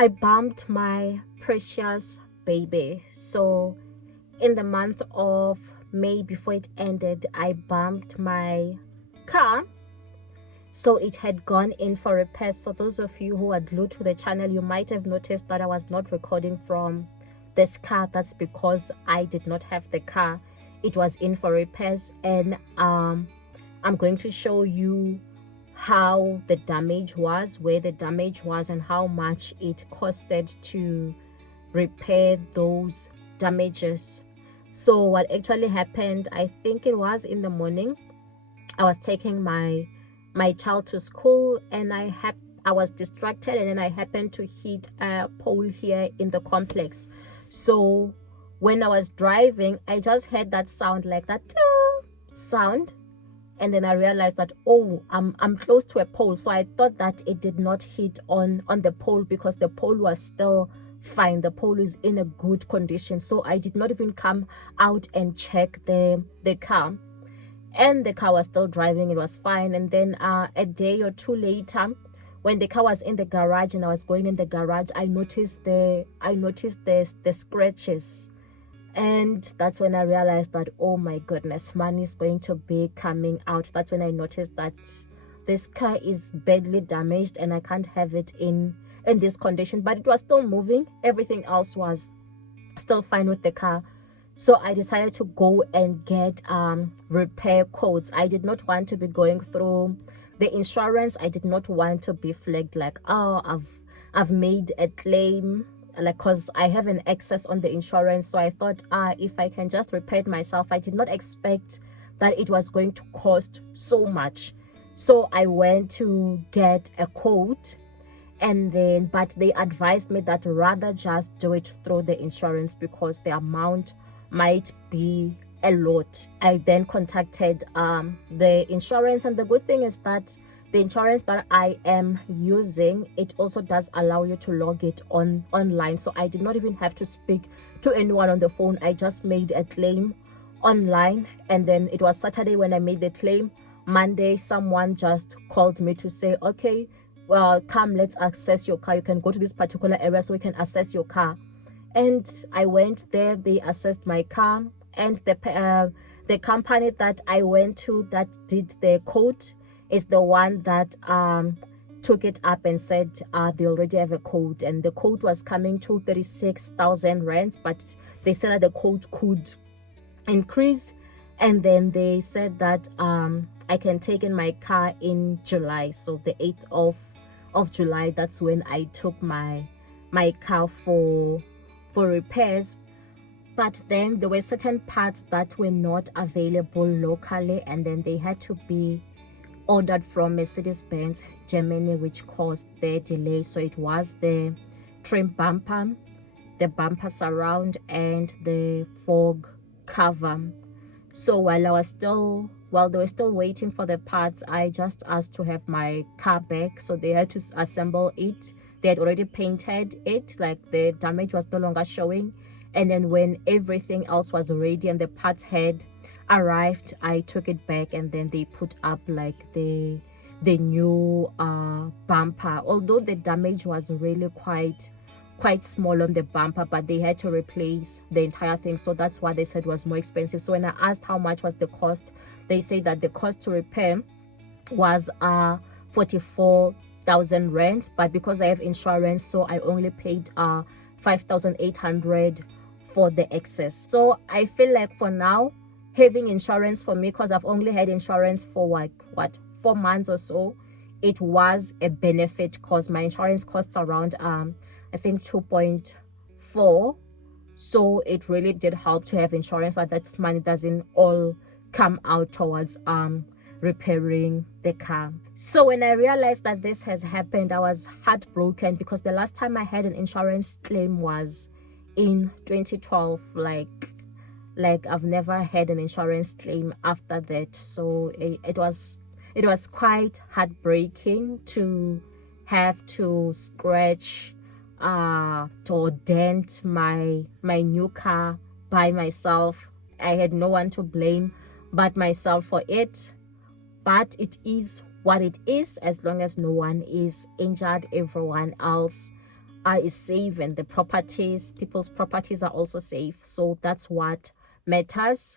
I bumped my precious baby. So in the month of May, before it ended, I bumped my car. So it had gone in for repairs. So those of you who are glued to the channel, you might have noticed that I was not recording from this car. That's because I did not have the car. It was in for repairs, and I'm going to show you how the damage was, where the damage was, and how much it costed to repair those damages. So what actually happened, I think it was in the morning, I was taking my child to school, and I was distracted, and then I happened to hit a pole here in the complex. So when I was driving, I just heard that sound, like that sound, and then I realized that, oh, I'm close to a pole. So I thought that it did not hit on the pole, because the pole was still fine. The pole is in a good condition. So I did not even come out and check the car, and the car was still driving. It was fine. And then a day or two later, when the car was in the garage and I was going in the garage, I noticed the scratches. And that's when I realized that, oh my goodness, money is going to be coming out. That's when I noticed that this car is badly damaged and I can't have it in this condition. But it was still moving. Everything else was still fine with the car. So I decided to go and get repair quotes. I did not want to be going through the insurance. I did not want to be flagged like, oh, I've made a claim, like, because I have an excess on the insurance. So I thought, if I can just repair it myself. I did not expect that it was going to cost so much. So I went to get a quote, and then, but they advised me that rather just do it through the insurance, because the amount might be a lot. I then contacted the insurance, and the good thing is that the insurance that I am using, it also does allow you to log it online. So I did not even have to speak to anyone on the phone. I just made a claim online, and then it was Saturday when I made the claim. Monday, someone just called me to say, okay, well, come, let's access your car. You can go to this particular area so we can assess your car. And I went there. They assessed my car, and the company that I went to that did the quote is the one that took it up and said they already have a quote, and the quote was coming to 36,000 rands, but they said that the quote could increase. And then they said that I can take in my car in July, so the 8th of July. That's when I took my car for repairs. But then there were certain parts that were not available locally, and then they had to be ordered from Mercedes-Benz Germany, which caused the delay. So it was the trim bumper, the bumper surround, and the fog cover. So while they were still waiting for the parts, I just asked to have my car back. So they had to assemble it. They had already painted it, like the damage was no longer showing. And then when everything else was ready and the parts had arrived, I took it back, and then they put up like the new bumper. Although the damage was really quite small on the bumper, but they had to replace the entire thing. So that's why they said was more expensive. So when I asked how much was the cost, they said that the cost to repair was 44,000 rands, but because I have insurance, so I only paid 5,800 for the excess. So I feel like for now, having insurance for me, because I've only had insurance for what 4 months or so, it was a benefit, because my insurance costs around I think 2.4. So it really did help to have insurance, so that money doesn't all come out towards repairing the car. So when I realized that this has happened, I was heartbroken, because the last time I had an insurance claim was in 2012. Like I've never had an insurance claim after that. So it was quite heartbreaking to have to scratch to dent my new car by myself. I had no one to blame but myself for it, but it is what it is. As long as no one is injured, everyone else is safe, and the properties, people's properties are also safe. So that's what matters.